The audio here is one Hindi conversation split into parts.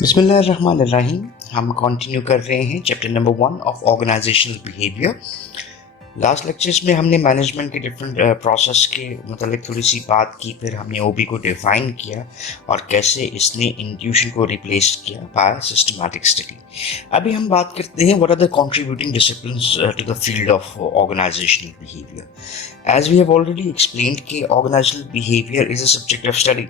बिस्मिल्लाहिर्रहमानिर्रहीम। हम कंटिन्यू कर रहे हैं chapter number 1 of organisational behaviour. Last lectures में हमने मैनेजमेंट के डिफरेंट प्रोसेस के मतलब थोड़ी सी बात की, फिर हमने ओबी को डिफाइन किया और कैसे इसने इंट्यूशन को रिप्लेस किया बाय सिस्टमैटिक स्टडी। अभी हम बात करते हैं what are the contributing disciplines to the field of organisational behaviour. As we have already explained कि organisational behaviour is a subject of study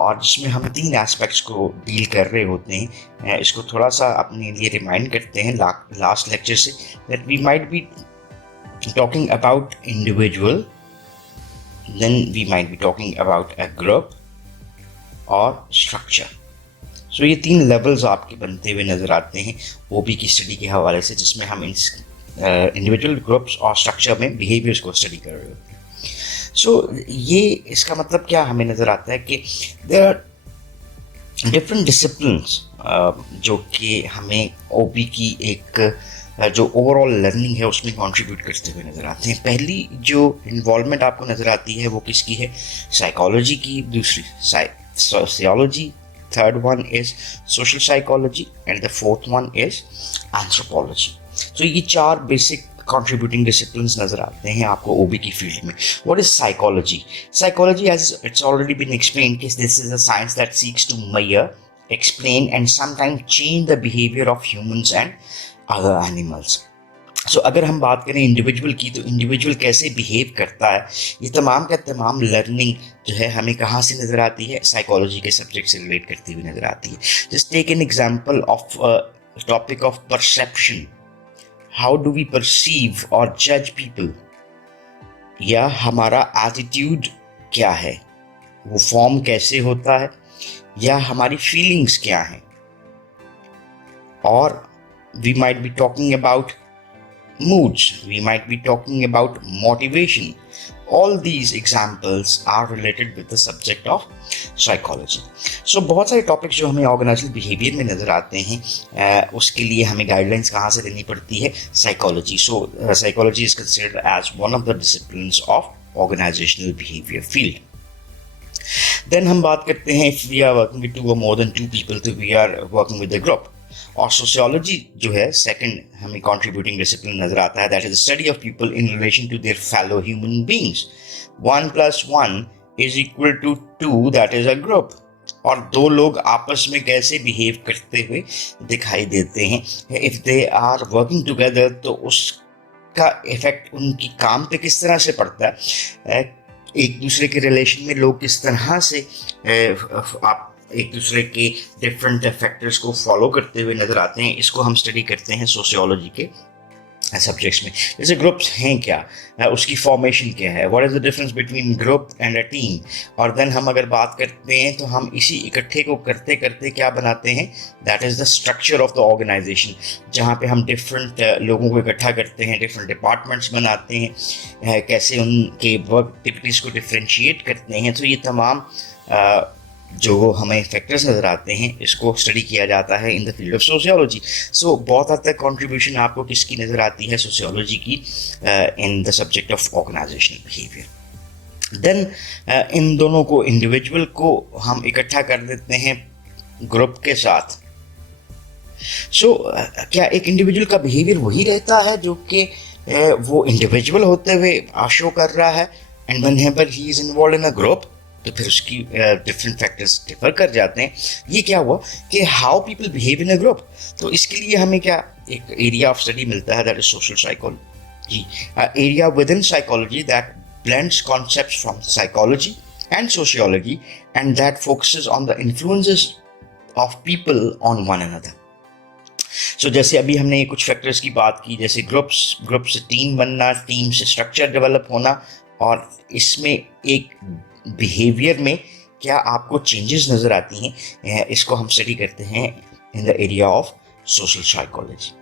और जिसमें हम 3 एस्पेक्ट्स को डील कर रहे होते हैं। इसको थोड़ा सा अपने लिए रिमाइंड करते हैं लास्ट लेक्चर से, that we might be talking about individual, then we might be talking about a group और structure. So ये 3 लेवल्स आपके बनते हुए नज़र आते हैं ओबी की स्टडी के हवाले से, जिसमें हम इंडिविजुअल ग्रुप्स और स्ट्रक्चर में बिहेवियर्स को स्टडी कर रहे होते हैं। सो ये इसका मतलब क्या हमें नज़र आता है कि देयर आर डिफरेंट डिसिप्लिन्स जो कि हमें ओबी की एक जो ओवरऑल लर्निंग है उसमें कंट्रीब्यूट करते हुए नज़र आते हैं। पहली जो इन्वॉल्वमेंट आपको नज़र आती है वो किसकी है? साइकोलॉजी की। दूसरी sociology, third one is social psychology and the fourth one is anthropology. तो ये 4 बेसिक contributing disciplines नजर आते हैं आपको ओबी की फील्ड में। What is psychology? Psychology, as it's already been explained, is this is a science that seeks to measure, explain and sometimes change the behavior of humans and other animals. So अगर हम बात करें इंडिविजुअल की, तो इंडिविजुअल कैसे बिहेव करता है, ये तमाम का तमाम लर्निंग जो है हमें कहाँ से नज़र आती है? साइकोलॉजी के सब्जेक्ट से रिलेट करती हुई नज़र आती है। Just take an example of topic of perception. How do we perceive और जज पीपल, या हमारा एटीट्यूड क्या है, वो फॉर्म कैसे होता है, या हमारी फीलिंग्स क्या हैं। और we might be talking about moods, we might be talking about motivation. All these examples are related with the subject of psychology. So बहुत सारे टॉपिक्स जो हमें ऑर्गेनाइजेशनल बिहेवियर में नज़र आते हैं उसके लिए हमें गाइडलाइंस कहाँ से लेनी पड़ती है? Psychology. So psychology is considered as one of the disciplines of organisational behaviour field. Then हम बात करते हैं if we are working with 2 or more than 2 people, तो we are working with a group. और सोशियोलॉजी जो है सेकंड हमें कंट्रीब्यूटिंग डिसिप्लिन नजर आता है, that is the study of people in relation to their fellow human beings. 1 + 1 is equal to 2, that is a group. और 2 लोग आपस में कैसे बिहेव करते हुए दिखाई देते हैं, if they are working together, तो उसका इफेक्ट उनकी काम पे किस तरह से पड़ता है, एक दूसरे के रिलेशन में लोग किस तरह से आप एक दूसरे के डिफरेंट फैक्टर्स को फॉलो करते हुए नजर आते हैं, इसको हम स्टडी करते हैं सोशियोलॉजी के सब्जेक्ट्स में। जैसे ग्रुप्स हैं क्या, उसकी फॉर्मेशन क्या है, what is the difference between group and a team. और देन हम अगर बात करते हैं तो हम इसी इकट्ठे को करते करते क्या बनाते हैं, that is the structure of the organisation, जहाँ पे हम डिफरेंट लोगों को इकट्ठा करते हैं, डिफरेंट डिपार्टमेंट्स बनाते हैं, कैसे उनके वर्क एक्टिविटीज़ को डिफ्रेंशिएट करते हैं। तो ये तमाम जो हमें फैक्टर्स नज़र आते हैं इसको स्टडी किया जाता है in the field of sociology. So बहुत हद तक कंट्रीब्यूशन आपको किसकी नज़र आती है? सोशियोलॉजी की in the subject of organisational behaviour. Then इन दोनों को, इंडिविजुअल को हम इकट्ठा कर देते हैं ग्रुप के साथ। सो क्या एक इंडिविजुअल का बिहेवियर वही रहता है जो कि वो इंडिविजुअल होते हुए शो कर रहा है, and whenever he is involve in a group तो फिर उसकी डिफरेंट फैक्टर्स डिफर कर जाते हैं। ये क्या हुआ कि how people behave in a group, तो इसके लिए हमें क्या एक एरिया ऑफ स्टडी मिलता है, that is social psychology, area within psychology that blends concepts from psychology and sociology and that focuses on the influences of people on one another. So जैसे अभी हमने कुछ फैक्टर्स की बात की, जैसे ग्रुप से टीम बनना, टीम से स्ट्रक्चर डेवलप होना, और इसमें एक बिहेवियर में क्या आपको चेंजेस नज़र आती हैं, इसको हम स्टडी करते हैं in the area of social psychology.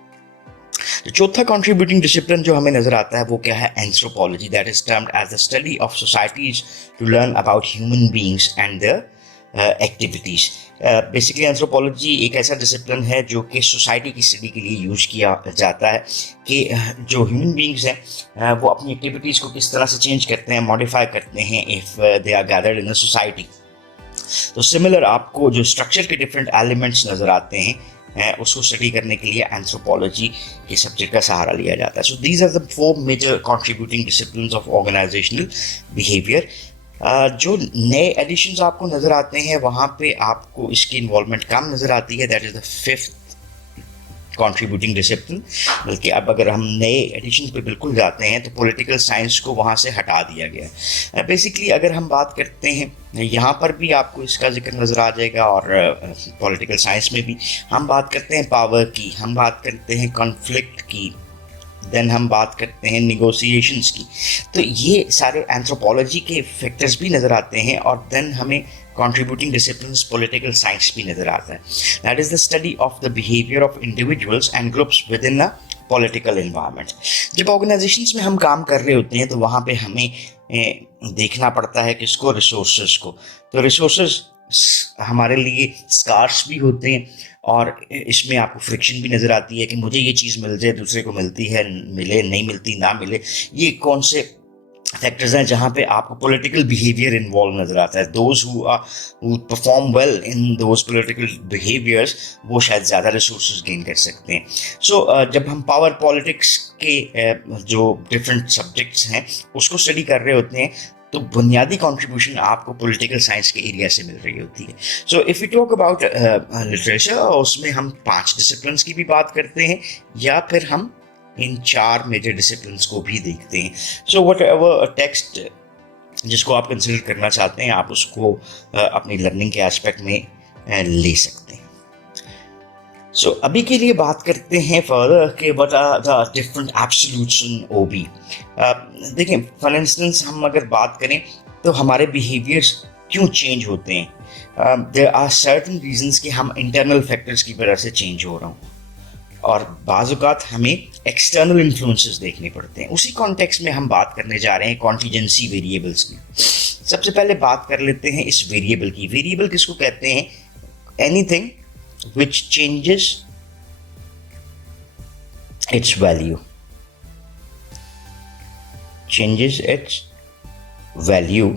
तो चौथा कंट्रीब्यूटिंग डिसिप्लिन जो हमें नज़र आता है वो क्या है? Anthropology, that is termed as the study of societies to learn about human beings and their activities. Basically anthropology एक ऐसा डिसिप्लिन है जो कि सोसाइटी की स्टडी के लिए यूज किया जाता है कि जो ह्यूमन बीइंग्स हैं वो अपनी एक्टिविटीज़ को किस तरह से चेंज करते हैं, मॉडिफाई करते हैं if they are gathered in a society. तो सिमिलर आपको जो स्ट्रक्चर के डिफरेंट एलिमेंट्स नजर आते हैं उसको स्टडी करने के लिए एंथ्रोपोलॉजी के सब्जेक्ट का सहारा लिया जाता है. So these are the 4 major contributing disciplines of organisational behaviour. जो नए एडिशंस आपको नजर आते हैं वहां पे आपको इसकी इन्वॉल्वमेंट कम नजर आती है. That is the 5th contributing discipline. बल्कि अब अगर हम नए एडिशन पे बिल्कुल जाते हैं तो पॉलिटिकल साइंस को वहाँ से हटा दिया गया है. बेसिकली अगर हम बात करते हैं यहाँ पर भी आपको इसका जिक्र नज़र आ जाएगा और पॉलिटिकल साइंस में भी हम बात करते हैं पावर की, हम बात करते हैं कॉन्फ्लिक्ट की, देन हम बात करते हैं निगोसिएशंस की. तो ये सारे एंथ्रोपोलॉजी के फैक्टर्स भी नज़र आते हैं और देन हमें contributing disciplines political science भी नजर आता है. That is the study of the behavior of individuals and groups within a political environment. जब organizations में हम काम कर रहे होते हैं तो वहाँ पे हमें देखना पड़ता है किसको, resources को. तो resources हमारे लिए स्कार्स भी होते हैं और इसमें आपको फ्रिक्शन भी नज़र आती है कि मुझे ये चीज़ मिल जाए, दूसरे को मिलती है, मिले नहीं मिलती ना मिले. ये कौन से फैक्टर्स हैं जहाँ पे आपको पॉलिटिकल बिहेवियर इन्वॉल्व नजर आता है. Those who perform well in those political behaviours वो शायद ज़्यादा रिसोर्सेज गेन कर सकते हैं. सो जब हम पावर पॉलिटिक्स के जो डिफरेंट सब्जेक्ट्स हैं उसको स्टडी कर रहे होते हैं तो बुनियादी कंट्रीब्यूशन आपको पॉलिटिकल साइंस के एरिया से मिल रही होती है. So if you talk about literature, उसमें हम 5 डिसिप्लिन्स की भी बात करते हैं या फिर हम इन 4 मेजर डिसिप्लिन्स को भी देखते हैं. सो वट एवर टेक्स्ट जिसको आप कंसिडर करना चाहते हैं आप उसको अपनी लर्निंग के एस्पेक्ट में ले सकते हैं. सो अभी के लिए बात करते हैं फर्दर कि what are the different absolutes in OB. देखिए फॉर इंस्टेंस हम अगर बात करें तो हमारे बिहेवियर्स क्यों चेंज होते हैं. देयर आर सर्टेन रीजंस कि हम इंटरनल फैक्टर्स की वजह से चेंज हो रहा हूँ और बाज़ औक़ात हमें एक्सटर्नल इन्फ्लुएंसेस देखने पड़ते हैं. उसी कॉन्टेक्स्ट में हम बात करने जा रहे हैं कॉन्टीजेंसी वेरिएबल्स की. सबसे पहले बात कर लेते हैं इस वेरिएबल की. वेरिएबल किसको कहते हैं? Anything which changes it's value, changes it's value.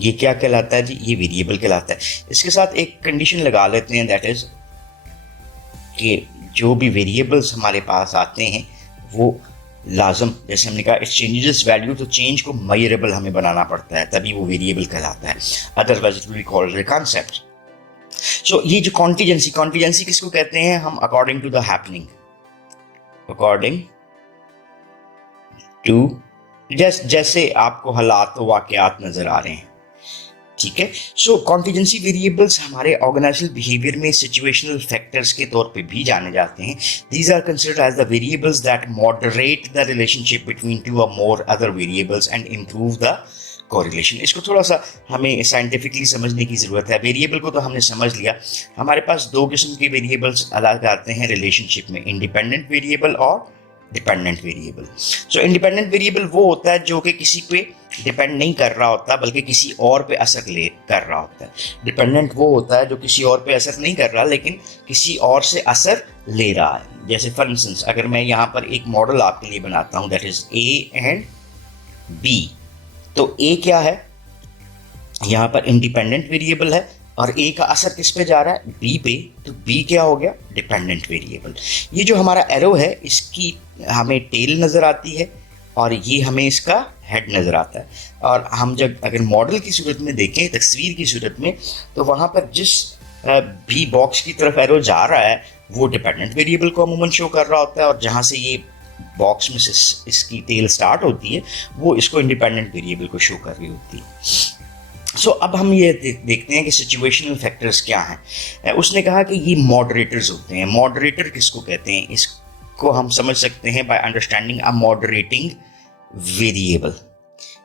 ये क्या कहलाता है जी? ये वेरिएबल कहलाता है. इसके साथ एक कंडीशन लगा लेते हैं, दैट इज कि जो भी वेरिएबल्स हमारे पास आते हैं वो लाजम, जैसे हमने कहा इट्स चेंजेस वैल्यू, तो चेंज को मेजरेबल हमें बनाना पड़ता है तभी वो वेरिएबल कहलाता है. Otherwise it will be called a concept. So ये जो कॉन्टीजेंसी किसको कहते हैं? हम according to the happening, according to जैसे आपको हालात वाकयात नजर आ रहे हैं. ठीक है. सो कॉन्टीजेंसी वेरिएबल्स हमारे ऑर्गेनाइजेशनल बिहेवियर में सिचुएशनल फैक्टर्स के तौर पे भी जाने जाते हैं. These are considered as the variables that moderate the relationship between 2 or more other variables and improve the correlation. इसको थोड़ा सा हमें साइंटिफिकली समझने की ज़रूरत है. वेरिएबल को तो हमने समझ लिया. हमारे पास 2 किस्म के वेरिएबल्स अलग आते हैं रिलेशनशिप में, इंडिपेंडेंट वेरिएबल और डिपेंडेंट वेरिएबल. सो इंडिपेंडेंट वेरिएबल वो होता है जो कि किसी पे डिपेंड नहीं कर रहा होता बल्कि किसी और पे असर ले कर रहा होता है. डिपेंडेंट वो होता है जो किसी और पे असर नहीं कर रहा लेकिन किसी और से असर ले रहा है. जैसे फॉर इंस्टेंस अगर मैं यहाँ पर एक मॉडल आपके लिए बनाता हूँ, that is A and B. तो ए क्या है? यहाँ पर इंडिपेंडेंट वेरिएबल है और ए का असर किस पे जा रहा है? बी पे. तो बी क्या हो गया? Dependent variable. ये जो हमारा एरो है इसकी हमें टेल नज़र आती है और ये हमें इसका हेड नज़र आता है. और हम जब अगर मॉडल की सूरत में देखें, तस्वीर की सूरत में, तो वहाँ पर जिस बी बॉक्स की तरफ एरो जा रहा है वो डिपेंडेंट वेरिएबल को अमूमन शो कर रहा होता है और जहाँ से ये बॉक्स में से इसकी टेल स्टार्ट होती है वो इसको इंडिपेंडेंट वेरिएबल को शो कर रही होती है. सो अब हम ये देखते हैं कि सिचुएशनल फैक्टर्स क्या हैं. उसने कहा कि ये मॉडरेटर्स होते हैं. मॉडरेटर किसको कहते हैं? इसको हम समझ सकते हैं by understanding a moderating variable.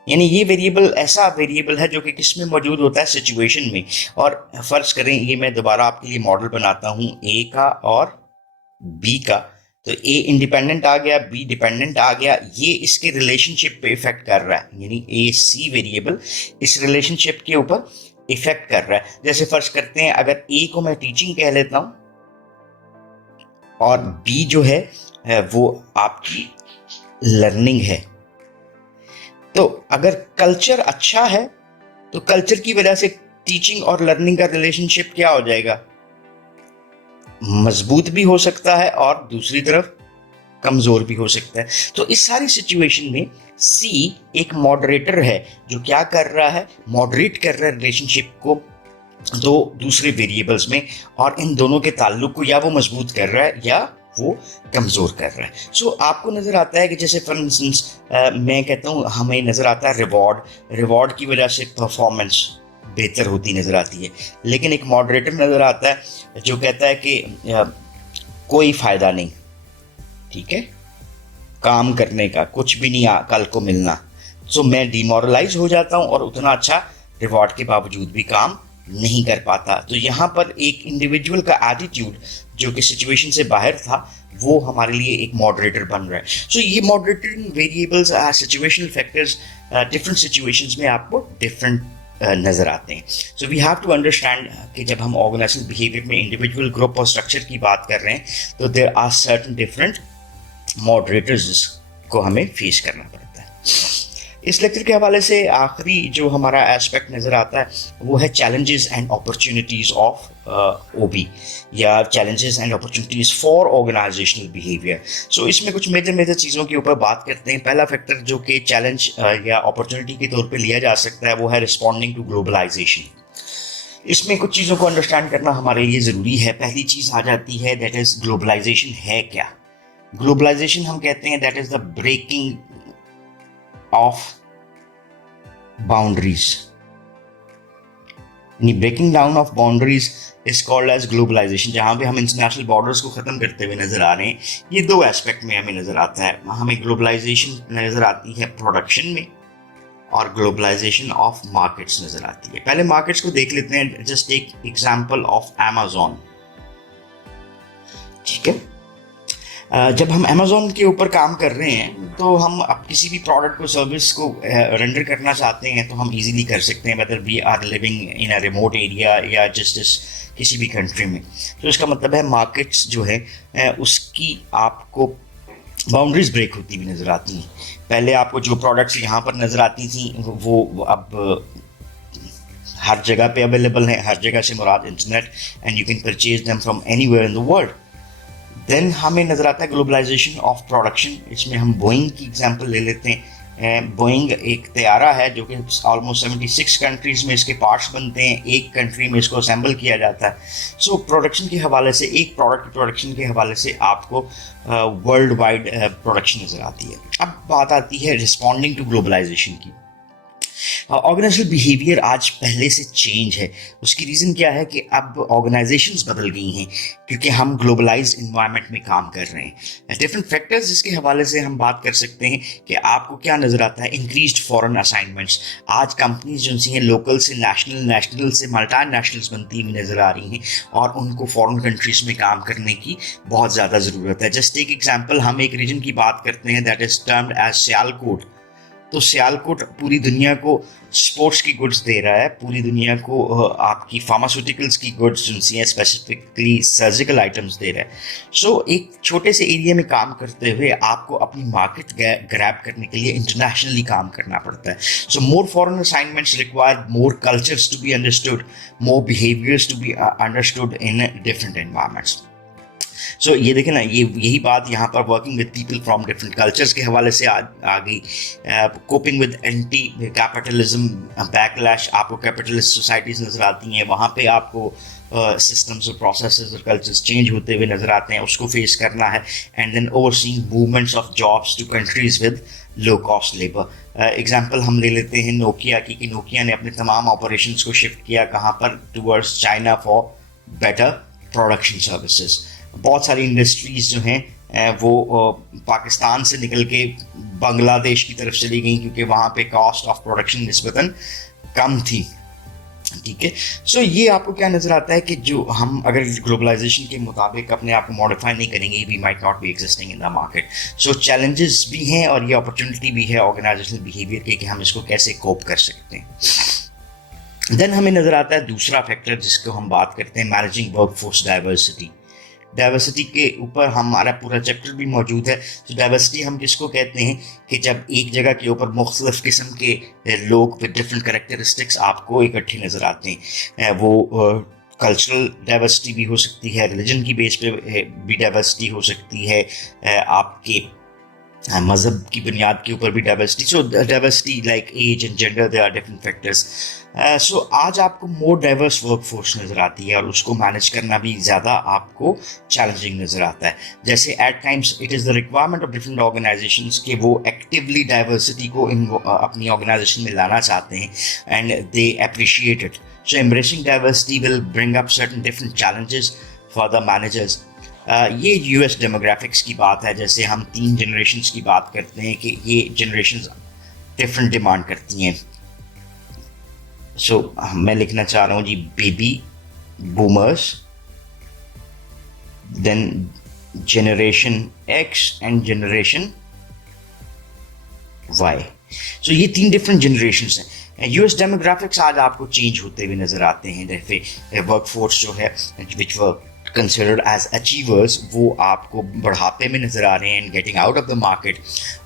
यानी ये वेरिएबल ऐसा वेरिएबल है जो कि किस में मौजूद होता है? सिचुएशन में. और फर्ज करें ये मैं दोबारा आपके लिए मॉडल बनाता हूँ ए का और बी का. तो ए इंडिपेंडेंट आ गया, बी डिपेंडेंट आ गया. ये इसके रिलेशनशिप पे इफेक्ट कर रहा है, यानी ए सी वेरिएबल इस रिलेशनशिप के ऊपर इफेक्ट कर रहा है. जैसे फर्ज करते हैं अगर ए को मैं टीचिंग कह लेता हूं और बी जो है वो आपकी लर्निंग है. तो अगर कल्चर अच्छा है तो कल्चर की वजह से टीचिंग और लर्निंग का रिलेशनशिप क्या हो जाएगा, मजबूत भी हो सकता है और दूसरी तरफ कमजोर भी हो सकता है। तो इस सारी सिचुएशन में सी एक मॉडरेटर है जो क्या कर रहा है, मॉडरेट कर रहा है रिलेशनशिप को दो दूसरे वेरिएबल्स में, और इन दोनों के ताल्लुक को या वो मजबूत कर रहा है या वो कमजोर कर रहा है। सो आपको नजर आता है कि जैसे फॉर इंस्टेंस मैं कहता हूँ हमें नजर आता है रिवॉर्ड की वजह से परफॉर्मेंस बेहतर होती नजर आती है, लेकिन एक मॉडरेटर नजर आता है जो कहता है कि कोई फायदा नहीं, ठीक है, काम करने का कुछ भी नहीं कल को मिलना। सो मैं डिमोरलाइज हो जाता हूं और उतना अच्छा रिवॉर्ड के बावजूद भी काम नहीं कर पाता। तो यहाँ पर एक इंडिविजुअल का एटीट्यूड जो कि सिचुएशन से बाहर था वो हमारे लिए एक मॉडरेटर बन रहा है। सो ये moderating variables situational factors different situations में आपको डिफरेंट नजर आते हैं। So we have to understand कि जब हम ऑर्गेनाइजेशनल बिहेवियर में इंडिविजुअल, ग्रुप और स्ट्रक्चर की बात कर रहे हैं तो there are certain different moderators को हमें फेस करना पड़ता है। इस लेक्चर के हवाले से आखिरी जो हमारा एस्पेक्ट नज़र आता है वो है challenges and opportunities of OB या challenges and opportunities for organisational behaviour. So इसमें कुछ मेजर चीज़ों के ऊपर बात करते हैं। पहला फैक्टर जो कि चैलेंज या अपॉर्चुनिटी के तौर पे लिया जा सकता है वो है रिस्पॉन्डिंग टू ग्लोबलाइजेशन। इसमें कुछ चीज़ों को अंडरस्टैंड करना हमारे लिए ज़रूरी है। पहली चीज़ आ जाती है दैट इज़ ग्लोबलाइजेशन है क्या। ग्लोबलाइजेशन हम कहते हैं that is the breaking of boundaries, breaking down of boundaries is called as globalisation. जहां पे हम इंटरनेशनल बॉर्डर्स को खत्म करते हुए नजर आ रहे हैं, ये दो एस्पेक्ट में हमें नजर आता है। हमें ग्लोबलाइजेशन नजर आती है प्रोडक्शन में और ग्लोबलाइजेशन ऑफ मार्केट्स नजर आती है। पहले मार्केट्स को देख लेते हैं। Just take example of Amazon, ठीक है। जब हम अमेज़न के ऊपर काम कर रहे हैं तो हम अब किसी भी प्रोडक्ट को, सर्विस को रेंडर करना चाहते हैं तो हम इजीली कर सकते हैं, whether we are living in a remote area या जस्ट किसी भी कंट्री में। तो इसका मतलब है मार्केट्स जो है उसकी आपको बाउंड्रीज ब्रेक होती हुई नज़र आती हैं। पहले आपको जो प्रोडक्ट्स यहाँ पर नज़र आती थी वो अब हर जगह पे अवेलेबल हैं। हर जगह से मुराद internet, and you can purchase them from anywhere in the world. Then हमें नज़र आता है ग्लोबलाइजेशन ऑफ प्रोडक्शन। इसमें हम बोइंग की एग्जांपल ले लेते हैं। बोइंग एक तैयारा है जो कि ऑलमोस्ट 76 कंट्रीज़ में इसके पार्ट्स बनते हैं, एक कंट्री में इसको असेंबल किया जाता है। सो प्रोडक्शन के हवाले से, एक प्रोडक्ट की प्रोडक्शन के हवाले से आपको वर्ल्ड वाइड प्रोडक्शन नज़र आती है। अब बात आती है रिस्पॉन्डिंग टू ग्लोबलाइजेशन की। ऑर्गेनाइजेशनल बिहेवियर आज पहले से चेंज है। उसकी रीज़न क्या है कि अब ऑर्गेनाइजेशंस बदल गई हैं क्योंकि हम ग्लोबलाइज इन्वायरमेंट में काम कर रहे हैं। डिफरेंट फैक्टर्स जिसके हवाले से हम बात कर सकते हैं कि आपको क्या नज़र आता है, इंक्रीज्ड फॉरेन असाइनमेंट्स। आज कंपनीज जो सी हैं लोकल से नेशनल, नेशनल से मल्टी नेशनल्स बनती हुई नज़र आ रही हैं और उनको फॉरेन कंट्रीज़ में काम करने की बहुत ज़्यादा ज़रूरत है। जस्ट एक एग्जाम्पल, हम एक रीजन की बात करते हैं that is termed as Sialkot. तो सियालकोट पूरी दुनिया को स्पोर्ट्स की गुड्स दे रहा है, पूरी दुनिया को आपकी फार्मास्यूटिकल्स की गुड्स जिनसी हैं, स्पेसिफिकली सर्जिकल आइटम्स दे रहा है। सो एक छोटे से एरिया में काम करते हुए आपको अपनी मार्केट ग्रैब करने के लिए इंटरनेशनली काम करना पड़ता है। So more foreign assignments require more cultures to be understood, more behaviours to be understood in different environments. So ये देखें ना, यही बात यहाँ पर working with people from different cultures के हवाले से आ गई। Coping with anti capitalism backlash, आपको कैपिटलिस्ट सोसाइटीज़ नज़र आती हैं, वहाँ पे आपको सिस्टम्स और प्रोसेसेस और कल्चर्स चेंज होते हुए नज़र आते हैं, उसको फेस करना है। And then overseeing movements of jobs to countries with low cost labour. Example हम ले लेते हैं नोकिया की, कि नोकिया ने अपने तमाम ऑपरेशंस को शिफ्ट किया कहाँ पर, towards China for better production services. बहुत सारी इंडस्ट्रीज़ जो हैं वो पाकिस्तान से निकल के बांग्लादेश की तरफ चली गई क्योंकि वहाँ पे कॉस्ट ऑफ प्रोडक्शन निस्बतन कम थी, ठीक है। सो ये आपको क्या नज़र आता है कि जो हम अगर ग्लोबलाइजेशन के मुताबिक अपने आप को मॉडिफाई नहीं करेंगे, we might not be existing in the market. So challenges भी हैं और ये अपॉर्चुनिटी भी है ऑर्गेनाइजेशनल बिहेवियर के कि हम इसको कैसे कोप कर सकते हैं। देन हमें नज़र आता है दूसरा फैक्टर जिसको हम बात करते हैं, मैनेजिंग वर्कफोर्स डाइवर्सिटी। डाइवर्सिटी के ऊपर हमारा पूरा चैप्टर भी मौजूद है। तो डाइवर्सिटी हम किसको कहते हैं कि जब एक जगह के ऊपर मुख्तलिफ किस्म के लोग विद डिफरेंट करेक्टरिस्टिक्स आपको इकट्ठे नज़र आते हैं। वो कल्चरल डाइवर्सिटी भी हो सकती है, रिलीजन की बेस पे भी डाइवर्सिटी हो सकती है, आपके मज़हब की बुनियाद के ऊपर भी diversity. So diversity like age and gender, they are different factors. So आज आपको मोर डाइवर्स वर्क फोर्स नज़र आती है और उसको मैनेज करना भी ज़्यादा आपको चैलेंजिंग नज़र आता है। जैसे at times it is the requirement of different organisations कि वो एक्टिवली डाइवर्सिटी को अपनी ऑर्गेनाइजेशन में लाना चाहते हैं and they appreciate it. So embracing diversity will bring up certain different challenges for the managers. ये यूएस डेमोग्राफिक्स की बात है। जैसे हम 3 जनरेशन्स की बात करते हैं कि ये जनरेशन्स डिफरेंट डिमांड करती हैं। सो मैं लिखना चाह रहा हूँ जी, baby boomers, then generation X and generation Y. So ये 3 डिफरेंट जनरेशन्स हैं। यूएस डेमोग्राफिक्स आज आपको चेंज होते हुए नज़र आते हैं। जैसे वर्क फोर्स जो है which work considered as achievers, वो आपको बढ़ापे में नज़र आ रहे हैं and getting out of the market.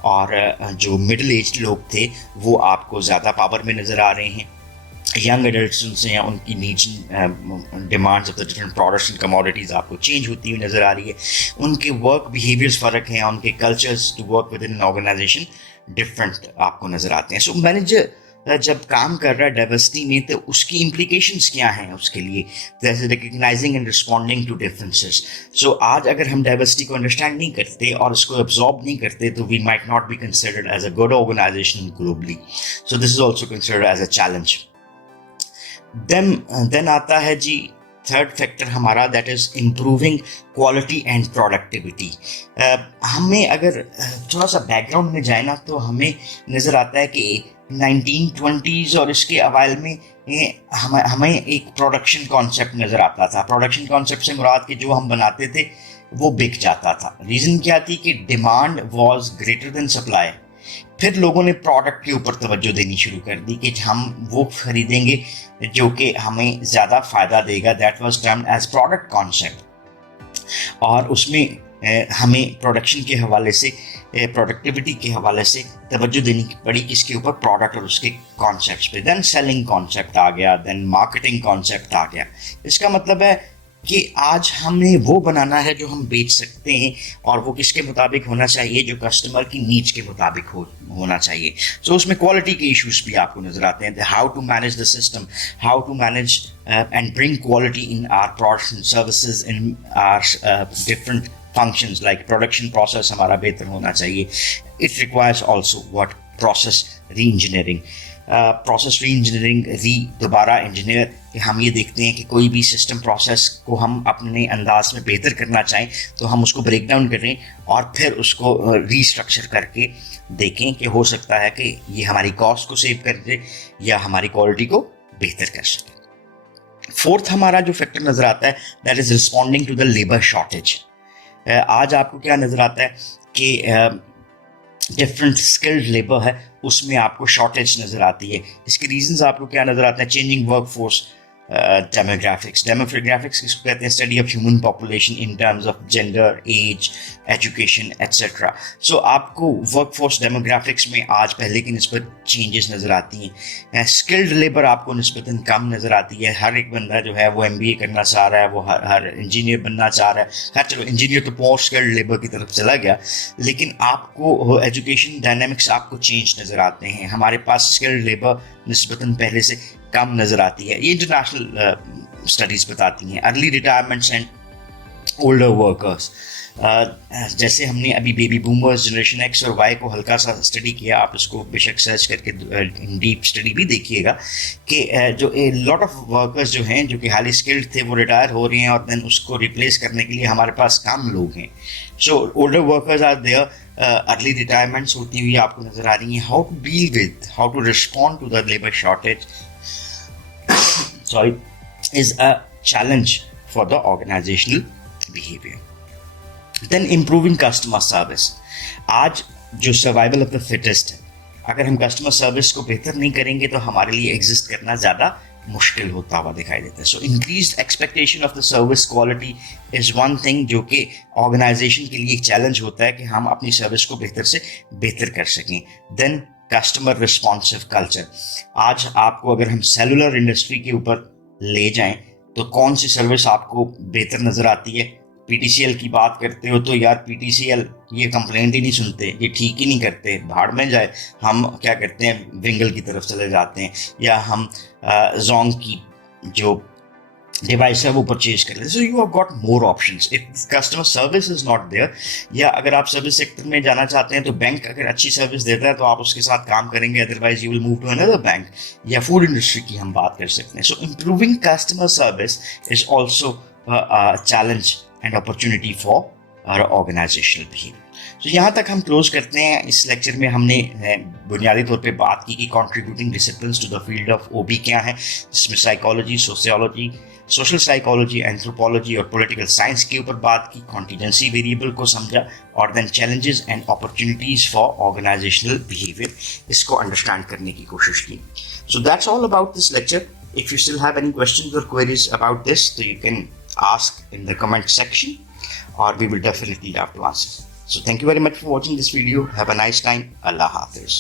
और जो मिडिल एज लोग थे वो आपको ज़्यादा पावर में नज़र आ रहे हैं। यंग एडल्ट्स हैं, उनकी needs demands of the different products and commodities आपको चेंज होती हुई नज़र आ रही है। उनके वर्क बिहेवियर्स फ़र्क हैं, उनके cultures to work within an organisation different आपको नज़र आते हैं। सो मैनेजर जब काम कर रहा है डाइवर्सिटी में तो उसकी इम्प्लीकेशंस क्या हैं उसके लिए, जैसे recognising and responding to differences. So आज अगर हम डाइवर्सिटी को अंडरस्टैंड नहीं करते और उसको एब्जॉर्ब नहीं करते तो we might not be considered as a good organisation globally. So this is also considered as a challenge. Then आता है जी थर्ड फैक्टर हमारा, that is improving quality and productivity. हमें अगर थोड़ा सा बैकग्राउंड में जाए ना तो हमें नज़र आता है कि 1920s और इसके अवाइल में हमें एक प्रोडक्शन कॉन्सेप्ट नज़र आता था। प्रोडक्शन कॉन्सेप्ट से मुराद कि जो हम बनाते थे वो बिक जाता था। रीज़न क्या थी कि demand was greater than supply. फिर लोगों ने प्रोडक्ट के ऊपर तवज्जो देनी शुरू कर दी कि हम वो खरीदेंगे जो कि हमें ज़्यादा फ़ायदा देगा। That was termed as product concept. और उसमें हमें प्रोडक्शन के हवाले से, प्रोडक्टिविटी के हवाले से तवज्जो देनी पड़ी किसके ऊपर, प्रोडक्ट और उसके कॉन्सेप्ट्स पे। देन सेलिंग कॉन्सेप्ट आ गया, देन मार्केटिंग कॉन्सेप्ट आ गया। इसका मतलब है कि आज हमें वो बनाना है जो हम बेच सकते हैं और वो किसके मुताबिक होना चाहिए, जो कस्टमर की नीड्स के मुताबिक होना चाहिए। सो उसमें क्वालिटी के इश्यूज भी आपको नजर आते हैं। How to manage the system, how to manage and bring quality in our products and services, in our different functions like production process हमारा बेहतर होना चाहिए। It requires also what, process reengineering. Process reengineering, दोबारा इंजीनियर, कि हम ये देखते हैं कि कोई भी सिस्टम प्रोसेस को हम अपने अंदाज में बेहतर करना चाहें तो हम उसको ब्रेक डाउन करें और फिर उसको रीस्ट्रक्चर करके देखें कि हो सकता है कि ये हमारी कॉस्ट को सेव कर दे या हमारी क्वालिटी को बेहतर कर सके। फोर्थ हमारा जो फैक्टर नज़र आता है, that is responding to the labour shortage. आज आपको क्या नज़र आता है कि डिफरेंट स्किल्ड लेबर है, उसमें आपको शॉर्टेज नज़र आती है। इसके रीजंस आपको क्या नज़र आता है, changing work force, demographics. Demographics किसको कहते हैं, study of human population in terms of gender, age, education etcetera. So आपको वर्क फोर्स डेमोग्राफिक्स में आज पहले की निस्बत चेंजेस नज़र आती हैं। स्किल्ड लेबर आपको निस्बतन कम नज़र आती है। हर एक बंदा जो है वो MBA करना चाह रहा है, वो हर इंजीनियर बनना चाह रहा है। खैर चलो, इंजीनियर तो बहुत स्किल्ड लेबर की तरफ चला गया, लेकिन आपको एजुकेशन डायनामिक्स आपको चेंज नज़र आते हैं। हमारे पास स्किल्ड लेबर निस्बतन पहले से कम नज़र आती है। ये इंटरनेशनल स्टडीज़ बताती हैं। Early retirements and older workers, जैसे हमने अभी बेबी बूमर्स, जनरेशन एक्स और वाई को हल्का सा स्टडी किया, आप इसको बेशक सर्च करके डीप स्टडी भी देखिएगा कि जो लॉट ऑफ वर्कर्स जो हैं जो कि हाईली स्किल्ड थे वो रिटायर हो रहे हैं और देन उसको रिप्लेस करने के लिए हमारे पास कम लोग हैं। So older workers are there, early retirements होती हुई आपको नज़र आ रही हैं। How to deal with, how to respond to the labour shortage is a challenge for the organizational behavior. Then improving customer service. आज जो survival of the fittest है, अगर हम कस्टमर सर्विस को बेहतर नहीं करेंगे तो हमारे लिए एग्जिस्ट करना ज़्यादा मुश्किल होता हुआ दिखाई देता है. So increased expectation of the service quality is one thing जो कि ऑर्गेनाइजेशन के लिए एक चैलेंज होता है कि हम अपनी सर्विस को बेहतर से बेहतर कर सकें. Then customer responsive culture. आज आपको अगर हम सेलुलर इंडस्ट्री के ऊपर ले जाएं तो कौन सी सर्विस आपको बेहतर नज़र आती है? पीटीसीएल की बात करते हो तो यार पीटीसीएल ये कंप्लेंट ही नहीं सुनते, ये ठीक ही नहीं करते, भाड़ में जाए. हम क्या करते हैं, विंगल की तरफ चले जाते हैं या हम जोंग की जो डिवाइस है वो परचेज कर लेते हैं. So you have got more options if customer service is not there. या अगर आप सर्विस सेक्टर में जाना चाहते हैं तो बैंक अगर अच्छी सर्विस देता है तो आप उसके साथ काम करेंगे, otherwise you will move to another bank. या फूड इंडस्ट्री की हम बात कर सकते हैं. So improving customer service is also challenge and opportunity for our organisational behaviour. तो यहाँ तक हम क्लोज करते हैं. इस लेक्चर में हमने बुनियादी तौर पे बात की कि contributing disciplines to the field of OB क्या है, जिसमें psychology, sociology, social psychology, anthropology और पॉलिटिकल साइंस के ऊपर बात की, कॉन्टीजेंसी वेरिएबल को समझा और then challenges and opportunities for organisational behaviour, इसको अंडरस्टैंड करने की कोशिश की. So that's all about this lecture. If you still have any questions और क्वेरीज अबाउट दिस, तो you can ask in the comment section or we will definitely have to answer. So thank you very much for watching this video. Have a nice time. Allah Hafiz.